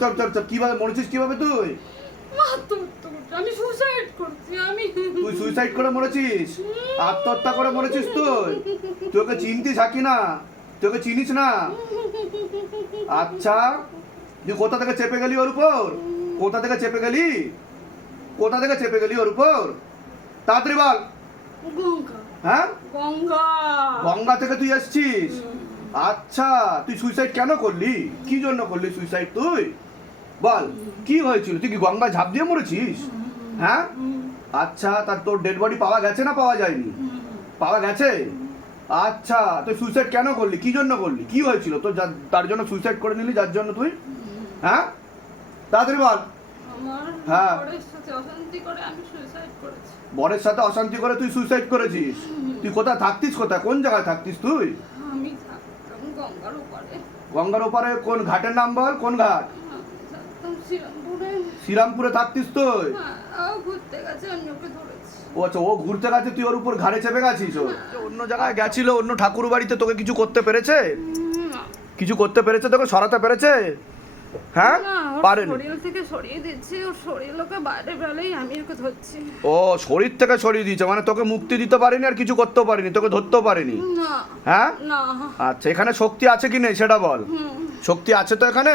চাপ চাপ চাপ কীভাবে মরেছিস কীভাবে তুই? আমি সুসাইড করছি আমি। তুই সুইসাইড করে মরেছিস? আত্মহত্যা করে মরেছিস তুই? তোকে চিনতিস হাকি না তোকে চিনিস না? আচ্ছা তুই কোথা থেকে চেপে গেলি ওর উপর? কোথা থেকে চেপে গেলি? কোথা থেকে চেপে গেলি ওর উপর? তাড়াতাড়ি বল। গঙ্গা। হ্যাঁ? গঙ্গা। গঙ্গা থেকে তুই এসছিস? আচ্ছা তুই সুইসাইড কেন করলি? কি জন্য করলি সুইসাইড তুই? বল কি হয়েছিল? তুই কি গঙ্গা ঝাঁপ দিয়ে মরেছিস? হ্যাঁ? আচ্ছা তার তোর ডেড বডি পাওয়া গেছে না পাওয়া যায়নি? পাওয়া গেছে? আচ্ছা তুই সুইসাইড কেন করলি? কি জন্য করলি? কি হয়েছিল? তোর তার জন্য সুইসাইড করে নিলি যার জন্য তুই? হ্যাঁ? তাড়াতাড়ি বল। হ্যাঁ। বরের সাথে অশান্তি করে আমি সুইসাইড করেছি। বরের সাথে অশান্তি করে তুই সুইসাইড করেছিস? তুই কোথায় থাকতিস কোথায়? কোন জায়গায় থাকতিস তুই? গঙ্গার ওপারে কোন ঘাটের নাম বল? কোন ঘাট? শ্রীরামপুরে। শ্রীরামপুরে থাকতিস তুই? হ্যাঁ, ও ঘুরতে গেছে আমি ওকে ধরেছি। ও আচ্ছা ও ঘুরতে গেছে তুই ওর উপর ঘাড়ে চেপে গেছিস ও অন্য জায়গায় গেছিল অন্য ঠাকুর বাড়িতে তোকে কিছু করতে পেরেছে? কিছু করতে পেরেছে তোকে সরাতে পেরেছে? হ্যাঁ? না, পারেনি। শরীর থেকে সরিয়ে দিচ্ছি ওর শরীর লোকে বাইরে বেরোলেই আমি ওকে ধরছি। ও শরীর থেকে সরিয়ে দিয়েছে মানে তোকে মুক্তি দিতে পারিনি আর কিছু করতেও পারিনি তোকে ধরতেও পারিনি? হ্যাঁ? আচ্ছা এখানে শক্তি আছে কি নেই সেটা বল। শক্তি আছে তো এখানে?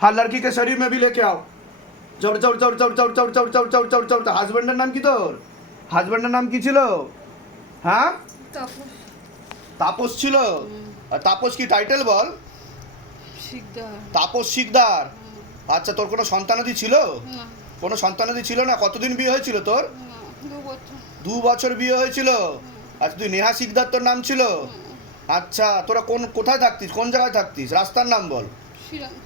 हाँ लड़की के शरीर में भी लेके आओ चढ़ चढ़ चढ़ चढ़ चढ़ चढ़ चढ़ चढ़ चढ़ चढ़ चढ़ হাজবেন্ডের নাম কি তোর হাজবেন্ডের নাম কি ছিল হ্যাঁ তাপস তাপস ছিল আর তাপস কি টাইটেল বল শিকদার তাপস শিকদার আচ্ছা তোর কোনো সন্তানাদি ছিল না কোনো সন্তানাদি ছিল না কতদিন বিয়ে হয়েছিল তোর না দু বছর দু বছর বিয়ে হয়েছিল আচ্ছা তুই নেহা শিকদার তোর নাম ছিল আচ্ছা তোরা কোন কোথায় থাকতিস কোন জায়গায় থাকতিস রাস্তার নাম বল শ্রীরামপুর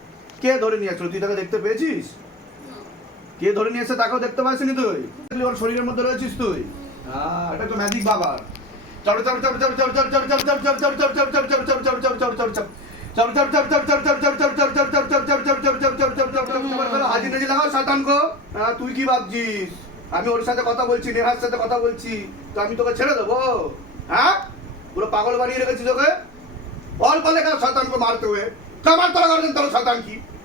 কে ধরে নিয়ে তুই তাকে দেখতে পেয়েছিস কে ধরে নিয়েছে তাকেও দেখতে পাসনি তুই ওর শরীরের মধ্যে রয়েছিস তুই এটা তো ম্যাজিক বাবার চলো চলো চলো চলো চলো চলো চলো চলো চলো চলো চলো চলো চলো চলো চলো চলো চলো চলো চলো তুই কি ভাবছিস আমি ওর সাথে কথা বলছি নেহার সাথে কথা বলছি তো আমি তোকে ছেড়ে দেবো হ্যাঁ পুরো পাগল বানিয়ে রেখেছিস ওকে অল্প লেখা শতাংক মারতে হয়ে কামার তোরা করেন তোর শতাঙ্কি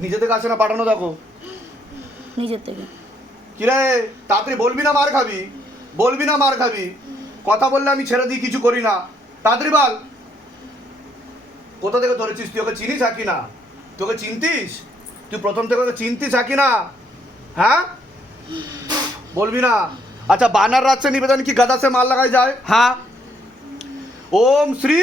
নিজে থেকে আসে না পাঠানো দেখো। নিজের থেকে। কিরে তাড়াতাড়ি বলবি না মার খাবি? বলবি না মার খাবি? কথা বললে আমি ছেড়ে দিই কিছু করি না। তাড়াতাড়ি বল। কোথা থেকে ধরেছিস? তুই ওকে চিনিস থাকি না? তোকে চিনতিস? তুই প্রথম থেকে ওকে চিনতিস থাকি না? হ্যাঁ? বলবি না। আচ্ছা বানার রাজ্যে নিবেদন কি গাদাসে মাল লাগাই যায়? হ্যাঁ। ওম শ্রী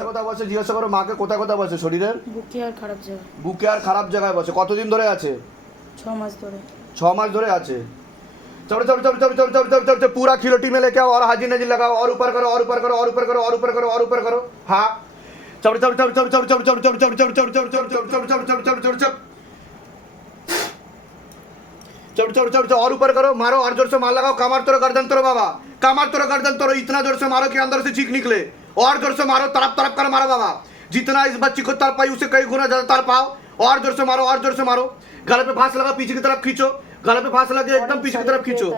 কোথায় বসে জিজ্ঞাসা করো মাকে কোথায় কোথায় বসে শরীরের বুকে আর খারাপ জায়গা বুকে আর খারাপ জায়গায় বসে কতদিন ধরে আছে ছ মাস ধরে ছ মাস ধরে আছে चढ़ो चढ़ो चढ़ो चढ़ो चढ़ो चढ़ो चढ़ो चढ़ो पूरा खिलोटी में लेके आओ और हाजी नजी लगाओ और ऊपर करो और ऊपर करो और ऊपर करो और ऊपर करो और ऊपर करो हाँ चढ़ो चढ़ो चढ़ो चढ़ो चढ़ो चढ़ो चढ़ो चढ़ो चढ़ो चढ़ो चढ़ो चढ़ो चढ़ो चढ़ो चढ़ो चढ़ो चढ़ो चढ़ो चढ़ चढ़ चढ़ और ऊपर करो मारो और ज़ोर से मार लगाओ कमर तोड़ो गर्दन तोड़ो बाबा कमर तोड़ो गर्दन तोड़ो इतना ज़ोर से मारो कि अंदर से चीख निकले और ज़ोर से मारो तड़प तड़प कर मारो बाबा जितना इस बच्ची को तड़ पाई उसे कई गुना ज़्यादा तड़ पाओ और ज़ोर से मारो और ज़ोर से मारो गले पे फांस लगा पीछे की तरफ़ खींचो गले पे फांस लगे एकदम पीछे की तरफ़ खींचो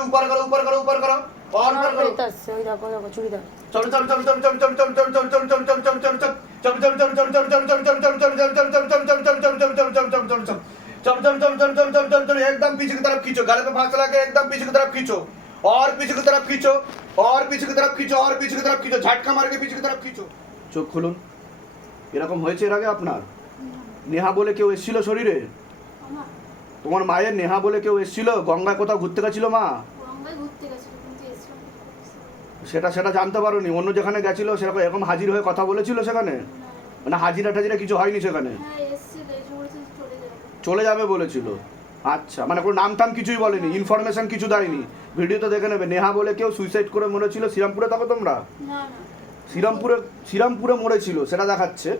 ऊपर करो ऊपर करो ऊपर करो একদম পিছুকে তরফ খিচো গালে ভাষা লাগে একদম পিছুকে তরফ খিচো আর পিছুকে তরফ খিচো আর পিছুকে তরফ খিচো আর তরফ খিচো ঝাটকা মারকে তরফ খিচো চোখ খুলুন এরকম হয়েছে এর আগে আপনার নেহা বলে কেউ এসেছিল শরীরে তোমার মায়ের নেহা বলে কেউ এসেছিল গঙ্গায় কোথাও ঘুরতে গেছিল মা সেটা সেটা জানতে পারোনি। অন্য যেখানে গেছিল সেরকম এরকম হাজির হয়ে কথা বলেছিল সেখানে? মানে হাজিরা টাজিরা কিছু হয়নি সেখানে? হ্যাঁ চলে যাবে। বলেছিল। আচ্ছা মানে কোনো নাম টাম কিছুই বলেনি ইনফরমেশন কিছু দেয়নি। ভিডিও তো দেখে নেবে। নেহা বলে কেউ সুইসাইড করে মরেছিল শ্রীরামপুরে থাকো তোমরা? শ্রীরামপুরে শ্রীরামপুরে মরেছিল সেটা দেখাচ্ছে।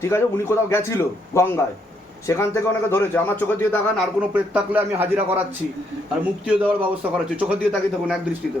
ঠিক আছে উনি কোথাও গেছিল গঙ্গায়। সেখান থেকে অনেকে ধরেছে আমার চোখে দিয়ে দেখান আর কোনো প্রেত থাকলে আমি হাজিরা করাচ্ছি। আর মুক্তিও দেওয়ার ব্যবস্থা করাচ্ছি। চোখে দিয়ে তাকিয়ে থাকুন এক দৃষ্টিতে।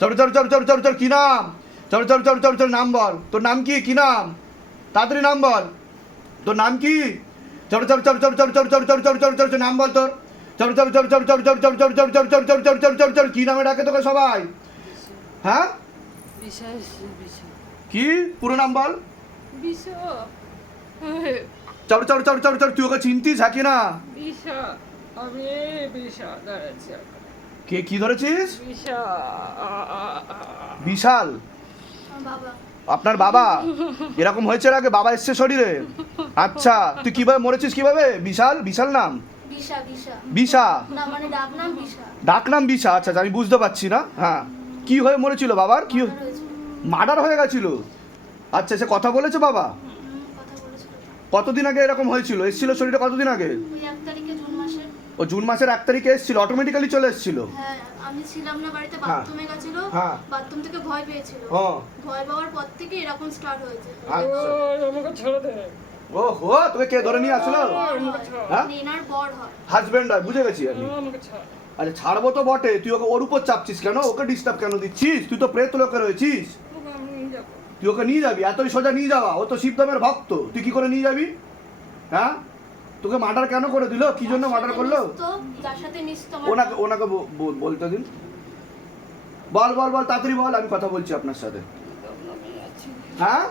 চল চল চল চল চল চল কি নাম চল চল চল চল চল নাম বল তোর নাম কি কি নাম তাড়াতাড়ি নাম বল তোর নাম কি চল চল চল চল চল চল চল চল চল চল চল নাম বল তোর চল চল চল চল চল চল চল চল চল চল চল চল চল চল চল চল কি নামে ডাকে তোকে সবাই হ্যাঁ কি পুরো নাম বল চল চল চল চল চল তুই ওকে চিনতিস হ্যাঁ কি না আমি কে কি ধরেছিস? বিশাল। বিশাল? আপনার বাবা? এরকম হয়েছে আগে বাবা এসছে শরীরে? আচ্ছা তুই কীভাবে মরেছিস কীভাবে? বিশাল? বিশাল নাম? বিশা বিশা। বিশা? মানে ডাক নাম বিশা। ডাক নাম বিশা? আচ্ছা আচ্ছা, আমি বুঝতে পারছি না। হ্যাঁ। কি হয়ে মরেছিল বাবার? কি মার্ডার হয়ে গেছিল? আচ্ছা সে কথা বলেছে বাবা? কতদিন আগে এরকম হয়েছিল? এসেছিল শরীরে কতদিন আগে? ও জুন মাসের এক তারিখে এসেছিল অটোমেটিক্যালি চলে এসেছিল? হ্যাঁ আমি ছিলাম না বাড়িতে হ্যাঁ। বাথরুমে গেছিল হ্যাঁ। বাথরুম থেকে ভয় পেয়েছিল। ও। ভয় পাওয়ার পর থেকে এরকম স্টার্ট হয়েছে। আচ্ছা। আমাকে ছেড়ে দে। ও হো তোকে কে ধরে নিয়ে আসলো? হ্যাঁ? নেনার বর হয়। হাজবেন্ড হয় বুঝে গেছি আমি। আমাকে ছাড়। আচ্ছা ছাড়বো তো বটে তুই ওকে ওর উপর চাপছিস কেন? ওকে ডিস্টার্ব কেন দিচ্ছিস? তুই তো প্রেত লোকে রয়েছিস। তুই ওকে নিয়ে যাবি? এতই সোজা নিয়ে যাওয়া ও তো শিবদমের ভক্ত। তুই কি করে নিয়ে যাবি? হ্যাঁ? তোকে মার্ডার কেন করে দিল? কি জন্য মার্ডার করল? ওনাকে ওনাকে বলতে দিন। বল বল বল তাড়াতাড়ি বল আমি কথা বলছি আপনার সাথে। হ্যাঁ?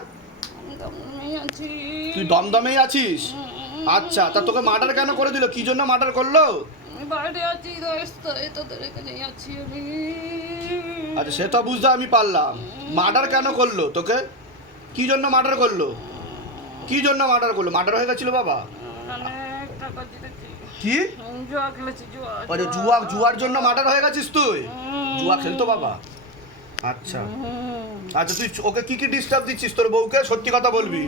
তুই দমদমেই আছিস? আচ্ছা তা তোকে মার্ডার কেন করে দিল? কি জন্য মার্ডার করল? আচ্ছা সে তো বুঝতে আমি পারলাম। মার্ডার কেন করল তোকে? কি জন্য মার্ডার করল? কি জন্য মার্ডার করল? মার্ডার হয়ে গেছিল বাবা? কি? জুয়া খেলেছি জুয়া জুয়া জুয়ার জন্য মার্ডার হয়ে গেছিস তুই? জুয়া খেলতো বাবা। আচ্ছা। আচ্ছা তুই ওকে কি কি ডিস্টার্ব দিচ্ছিস তোর বউকে? সত্যি কথা বলবি।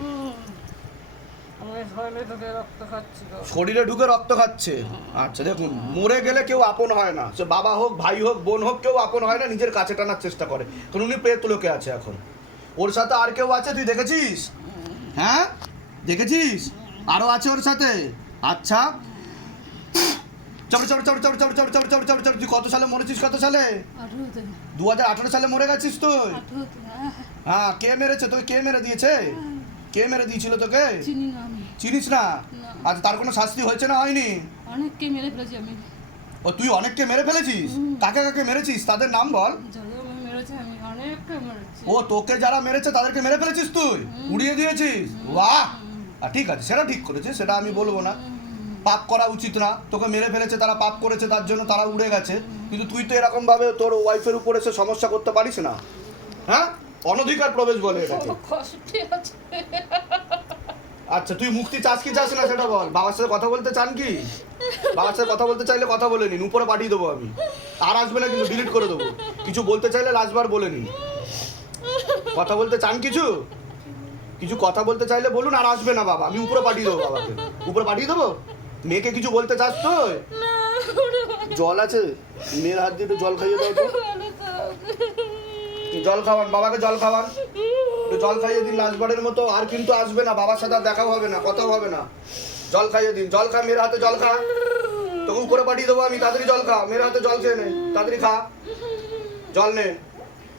শরীরে ঢুকে রক্ত খাচ্ছে আচ্ছা দেখুন মরে গেলে কেউ আপন হয় না। সে বাবা হোক ভাই হোক বোন হোক কেউ আপন হয় না নিজের কাছে টানার চেষ্টা করে। কারণ উনি প্রেত লোকে আছে এখন। ওর সাথে আর কেউ আছে তুই দেখেছিস? হ্যাঁ? দেখেছিস? আরও আছে ওর সাথে? আচ্ছা চলো চলো চলো চলো চলো চলো চলো চলো চলো চলো তুই কত সালে মরেছিস কত সালে দু হাজার আঠারো সালে মরে গেছিস তুই হ্যাঁ কে মেরেছে তোকে কে মেরে দিয়েছে কে মেরে দিয়েছিল তোকে চিনিস না আর তার কোনো শাস্তি হয়েছে না হয়নি অনেককে মেরে ফেলেছি আমি ও তুই অনেককে মেরে ফেলেছিস কাকে কাকে মেরেছিস তাদের নাম বল ও তোকে যারা মেরেছে তাদেরকে মেরে ফেলেছিস তুই উড়িয়ে দিয়েছিস বাহ ঠিক আছে সেটা ঠিক করেছে সেটা আমি বলব না। পাপ করা উচিত না। তোকে মেরে ফেলেছে তারা পাপ করেছে তার জন্য তারা উড়ে গেছে। কিন্তু তুই তো এরকমভাবে তোর ওয়াইফের উপরে সে সমস্যা করতে পারিস না। হ্যাঁ? অনধিকার প্রবেশ বলে আচ্ছা তুই মুক্তি চাস কি চাস না সেটা বল। বাবার সাথে কথা বলতে চান কি? বাবার সাথে কথা বলতে চাইলে কথা বলে নিন উপরে পাঠিয়ে দেবো আমি। আর আসবে না কিন্তু ডিলিট করে দেবো। কিছু বলতে চাইলে লাস্টবার বলে নিন। কথা বলতে চান কিছু? কিছু কথা বলতে চাইলে বলুন আর আসবে না বাবা। আমি উপরে পাঠিয়ে দেবো বাবাকে। উপরে পাঠিয়ে দেবো? মেয়েকে কিছু বলতে চাস তো? জল আছে? মেয়ের হাত দিয়ে জল খাইয়ে দাও তো। জল খাওয়ান বাবাকে জল খাওয়ান। জল খাইয়ে দিন লাস্টবারের মতো আর কিন্তু আসবে না। বাবার সাথে দেখাও হবে না কথাও হবে না। জল খাইয়ে দিন জল খা মেয়ের হাতে জল খা। তোকে উপরে পাঠিয়ে দেবো আমি তাড়াতাড়ি জল খা। মেয়ের হাতে জল খেয়ে নে তাড়াতাড়ি খা। জল নে।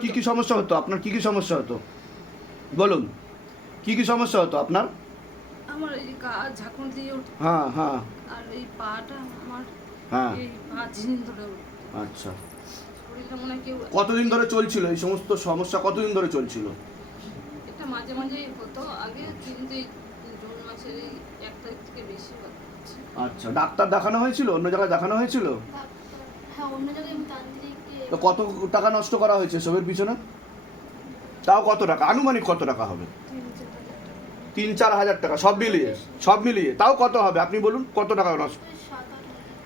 কি কি সমস্যা হতো আপনার কি কি সমস্যা হতো বলুন কি কি সমস্যা হতো আপনার আমার এই হ্যাঁ হ্যাঁ হ্যাঁ আচ্ছা মনে হয় কতদিন ধরে চলছিল এই সমস্ত সমস্যা কতদিন ধরে চলছিল এটা মাঝে মাঝে হতো আগে কিন্তু মাসের এক তারিখ থেকে বেশি আচ্ছা ডাক্তার দেখানো হয়েছিল? অন্য জায়গায় দেখানো হয়েছিল? হ্যাঁ অন্য জায়গায় আমি তান্ত্রিক তো কত টাকা নষ্ট করা হয়েছে সবের পিছনে? তাও কত টাকা? আনুমানিক কত টাকা হবে? তিন চার হাজার টাকা সব মিলিয়ে সব মিলিয়ে। তাও কত হবে? আপনি বলুন কত টাকা নষ্ট?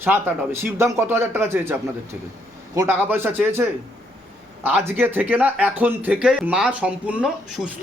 সাত আট হবে। শিবদাম কত হাজার টাকা চেয়েছে আপনাদের থেকে? কোনো টাকা পয়সা চেয়েছে? আজকে থেকে না এখন থেকে মা সম্পূর্ণ সুস্থ।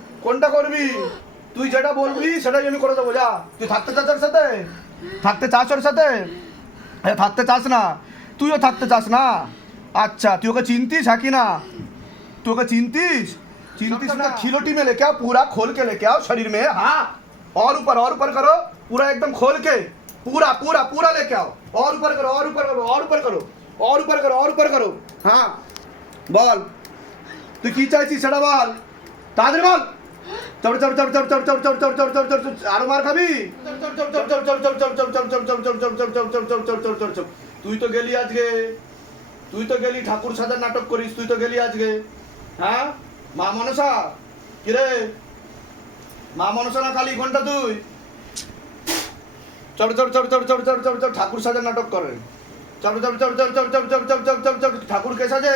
কোনটা করবি তুই যেটা বলবি সেটাই আমি করে দেবো যা তুই থাকতে চাস ওর সাথে থাকতে চাস ওর সাথে হ্যাঁ থাকতে চাস না তুইও থাকতে চাস না अच्छा তুই ওকে চিনতিস হাকি না तू ओके चिंतीस चिंतीस ना खिलोटी में लेके आओ पूरा खोल के लेके आओ शरीर में हाँ और ऊपर और ऊपर करो पूरा एकदम खोल के पूरा पूरा पूरा लेके आओ और ऊपर करो और ऊपर करो और ऊपर करो और ऊपर करो और ऊपर करो हाँ বল তুই কি চাইছিস সেটা বল তাড়াতাড়ি বল চল চল চল চল চল চল চল চল চল চল চল আরও মার খাবি তুই তো গেলি আজকে তুই তো গেলি ঠাকুর সাজার নাটক করিস তুই তো গেলি আজকে হ্যাঁ মা মনসা কিরে মা মনসা না খালি কোনটা তুই চল চল চল চল চল চল চল চল ঠাকুর সাজার নাটক করে চল চল চল চল চল চল চল চল চল চল ঠাকুর কে সাজে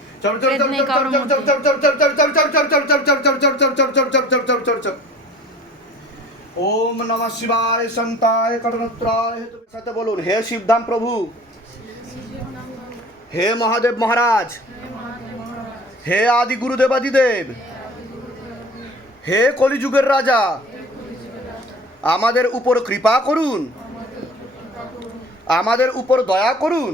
ওম নম শিবায় সন্তায় কটনত্রায় সাথে বলুন হে শিবধাম প্রভু হে মহাদেব মহারাজ হে আদি গুরুদেবাদিদেব হে কলিযুগের রাজা আমাদের উপর কৃপা করুন আমাদের উপর দয়া করুন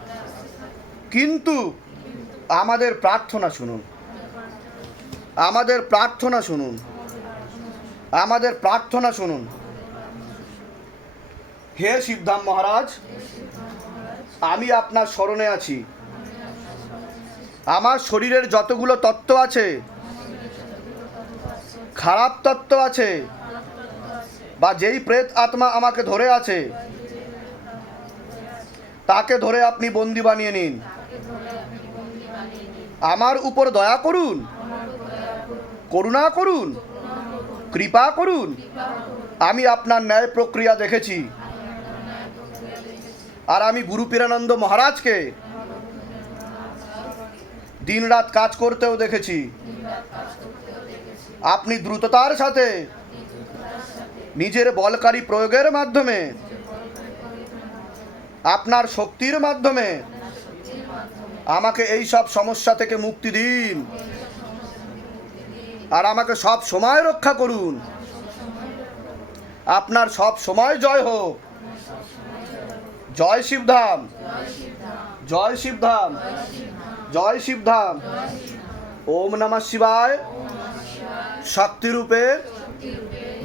কিন্তু আমাদের প্রার্থনা শুনুন। আমাদের প্রার্থনা শুনুন। আমাদের প্রার্থনা শুনুন। হে শিবধাম মহারাজ, আমি আপনার স্মরণে আছি। আমার শরীরের যতগুলো তত্ত্ব আছে, খারাপ তত্ত্ব আছে, বা যেই প্রেত আত্মা আমাকে ধরে আছে, তাকে ধরে আপনি বন্দি বানিয়ে নিন। আমার উপর দয়া করুন। করুণা করুন। কৃপা করুন। আমি আপনার ন্যায় প্রক্রিয়া দেখেছি। আর আমি গুরু পীরানন্দ মহারাজকে দিনরাত কাজ করতেও দেখেছি। আপনি দ্রুততার সাথে নিজের বলকারী প্রয়োগের মাধ্যমে আপনার শক্তির মাধ্যমে আমাকে এই সব সমস্যা থেকে মুক্তি দিন। আর আমাকে সব সময় রক্ষা করুন। আপনার সব সময় জয় হোক। জয় শিবধাম। জয় শিবধাম। জয় শিবধাম। ওম নমঃ শিবায়। শক্তিরূপে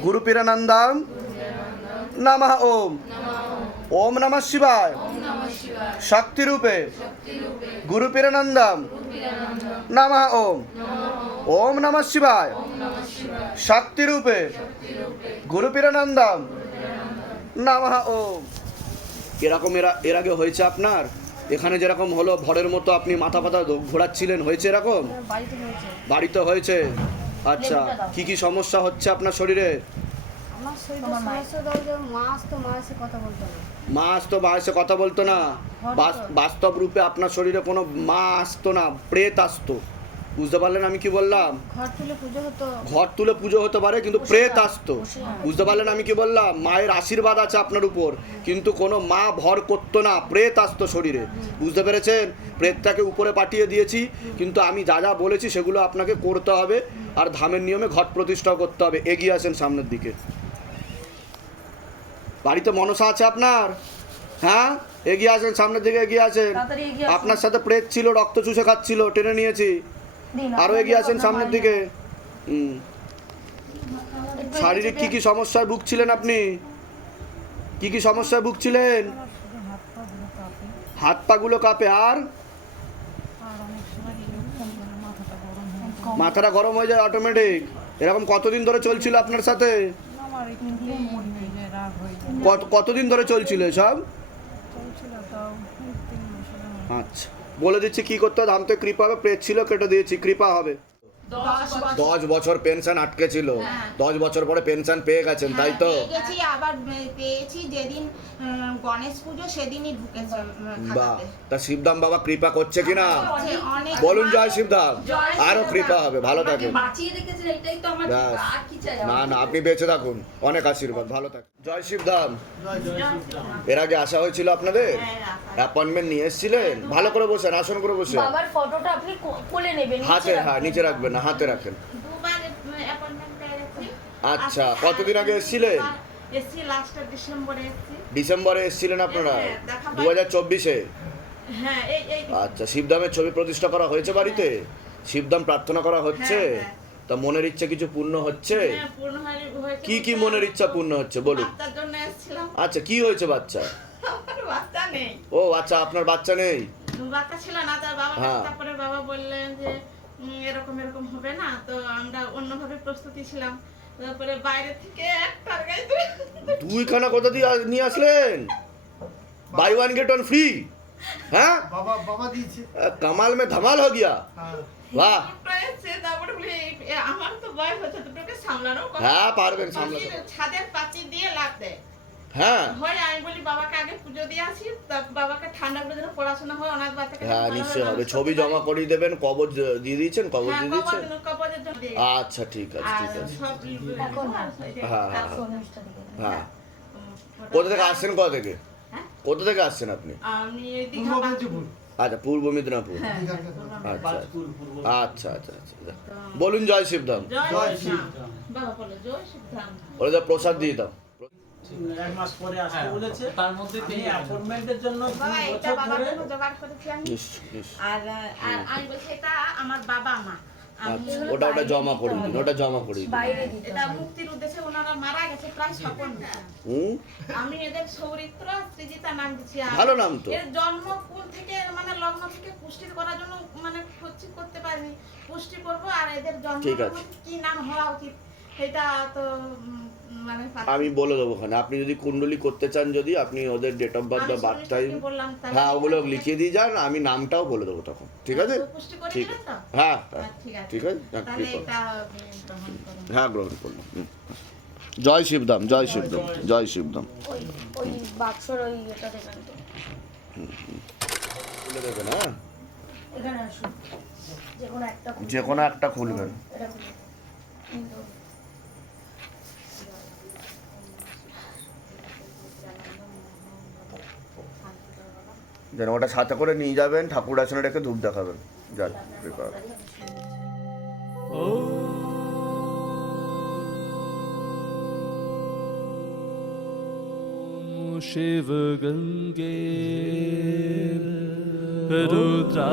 গুরু পীরানন্দাম নমঃ ওম। ওম নমঃ শিবায়। শক্তিরূপে। গুরু পীরানন্দম নমঃ ওম। ওম। নমঃ শিবায়। শক্তিরূপে। গুরু পীরানন্দম নমঃ ওম। এরকম এরা এর আগে হয়েছে আপনার? এখানে যেরকম হলো ভরের মতো আপনি মাথা পাতা ঘোরাচ্ছিলেন হয়েছে এরকম? বাড়িতে হয়েছে। আচ্ছা কি কি সমস্যা হচ্ছে আপনার শরীরে? আমার শরীরে সমস্যা তো মাসে কথা বলতো না মা আসতো মা এসে কথা বলতো না। বাস্তব রূপে আপনার শরীরে কোনো মা আসতো না প্রেত আসতো। বুঝতে পারলেন আমি কি বললাম? ঘর তুলে পুজো হতো। পারে কিন্তু প্রেত আসতো। বুঝতে পারলেন আমি কি বললাম? মায়ের আশীর্বাদ আছে আপনার উপর কিন্তু কোনো মা ভর করতো না প্রেত আসতো শরীরে। বুঝতে পেরেছেন? প্রেতটাকে উপরে পাঠিয়ে দিয়েছি কিন্তু আমি যা যা বলেছি সেগুলো আপনাকে করতে হবে আর ধামের নিয়মে ঘট প্রতিষ্ঠাও করতে হবে। এগিয়ে আসেন সামনের দিকে। বাড়িতে মনসা আছে আপনার? হ্যাঁ? এগিয়ে আসেন সামনের দিকে এগিয়ে আসেন। আপনার সাথে প্রেত ছিল রক্ত চুষে খাচ্ছিল টেনে নিয়েছি। দিন, আরও এগিয়ে আসেন সামনের দিকে। হুম। শারীরিক কি কি সমস্যায় ভুগছিলেন আপনি? কি কি সমস্যায় ভুগছিলেন? হাত পাগুলো কাঁপে আর? মাথাটা গরম হয়ে যায় অটোমেটিক। এরকম কতদিন ধরে চলছিল আপনার সাথে? কত কতদিন ধরে চলছিল সব চলছিল তাও এই তিন মাসের মতো। আচ্ছা। বলে দিচ্ছি কি করতে হবে? ধামতে কৃপা হবে প্রেত ছিল কেটে দিয়েছি কৃপা হবে। দশ বছর। পেনশন আটকে ছিল হ্যাঁ। দশ বছর পরে পেনশন পেয়ে গেছেন তাই তো? হ্যাঁ, গেছি আবার পেয়েছি যেদিন গণেশ পুজো সেদিনই ঢুকেছে খাতাতে। তা শিবদাম বাবা কৃপা করছে কিনা? বলুন জয় শিবদাম আরও কৃপা হবে ভালো থাকেন। বাঁচিয়ে রেখেছেন এটাই তো আমার ব্যাস। আর কি চাই না না আপনি বেঁচে থাকুন অনেক আশীর্বাদ ভালো থাকুন। জয় শিবধাম। এর আগে আসা হয়েছিল আপনাদের? হ্যাঁ, অ্যাপয়েন্টমেন্ট নিয়ে এসেছিলেন? ভালো করে বসেন আসন করে বসেন। বাবার ফটোটা আপনি কোলে নেবেন হাতে হ্যাঁ নিচে রাখবেন না হাতে রাখেন। আচ্ছা, কতদিন আগে এসেছিলেন? ডিসেম্বরে এসেছিলেন আপনারা? হ্যাঁ, দু হাজার চব্বিশে? হ্যাঁ আচ্ছা শিবধামের ছবি প্রতিষ্ঠা করা হয়েছে বাড়িতে? শিবধাম প্রার্থনা করা হচ্ছে? হ্যাঁ, হ্যাঁ। তা মনের ইচ্ছা কিছু পূর্ণ হচ্ছে? হ্যাঁ, কি কি মনের ইচ্ছা পূর্ণ হচ্ছে বলুন। আচ্ছা কি হয়েছে বাচ্চা? ও আচ্ছা আপনার বাচ্চা নেই? বাচ্চা ছিল না তার বাবা হ্যাঁ। তারপরে বাবা বললেন যে এরকম এরকম হবে না। তো আমরা অন্যভাবে প্রস্তুতি ছিলাম। তারপরে বাইরে থেকে এক তরকারি দুই খানা কথা দিয়ে নিয়ে আসলেন? Buy one get one free হ্যাঁ? বাবা বাবা দিয়েছে। কামাল মে ধামাল হ গিয়া। হ্যাঁ। বাহ। আমার তো বয়স হচ্ছে দুটোকে সামলানো হ্যাঁ পারবেন সামলাতে। ছাদের পাচি দিয়ে লাভ দেয়। হ্যাঁ। হ্যাঁ নিশ্চয়ই হবে। ছবি জমা করিয়ে দেবেন কবর দিয়ে দিয়েছেন কবর দিয়ে দিয়েছেন? আচ্ছা ঠিক আছে ঠিক আছে। হ্যাঁ হ্যাঁ।, হ্যাঁ হ্যাঁ। কোথা থেকে আসছেন কোথা থেকে? কোথা থেকে আসছেন আপনি? আচ্ছা, আচ্ছা, আচ্ছা। পূর্ব মেদিনীপুর। আচ্ছা আচ্ছা। আচ্ছা আচ্ছা বলুন জয় শিবধাম। ওরা প্রসাদ দিয়ে দাও। এক মাস পরে আসতে বলেছে। তার মধ্যে আমি তিনি অ্যাপয়েন্টমেন্টের জন্য এটা বাবার জন্য জোগাড় করেছি আমি। নিশ্চয় নিশ্চয় আর আর আমি বলছি এটা আমার বাবা মা। ওটা ওটা জমা করে দিন ওটা জমা করে দিন। এটা মুক্তির উদ্দেশ্যে ওনারা মারা গেছে প্রায় স্বপন আমি এদের সৌরিত্র সৃজিতা নাম দিচ্ছি আর ভালো নাম তো। এর জন্ম কুল থেকে মানে লগ্ন থেকে পুষ্টি করার জন্য মানে কোচিং করতে পারিনি। পুষ্টি করব আর এদের জন্ম কি নাম হওয়া উচিত সেটা তো আমি বলে দেবো ওখানে। আপনি যদি কুণ্ডলি করতে চান যদি আপনি ওদের ডেট অফ বার্থ বা বার্থ টাইম কে বললাম, তাহলে হ্যাঁ ওগুলো লিখিয়ে দিয়ে যান আমি নামটাও বলে দেবো তখন। ঠিক আছে? তো পুষ্টি করে ঠিক আছে। হ্যাঁ হ্যাঁ আচ্ছা, ঠিক আছে। হ্যাঁ। গ্রহণ হ্যাঁ করলাম হুম। জয় শিবধাম জয় শিবধাম জয়। খুলে দেবেন হ্যাঁ? খুলুন। যে কোনো একটা খুলবেন এটা খুলুন। হুম, ধরুন। যেন ওটা সাথে করে নিয়ে যাবেন ঠাকুর আসনে রেখে ধূপ দেখাবেন যান কৃপা शिव गंगे रुद्रा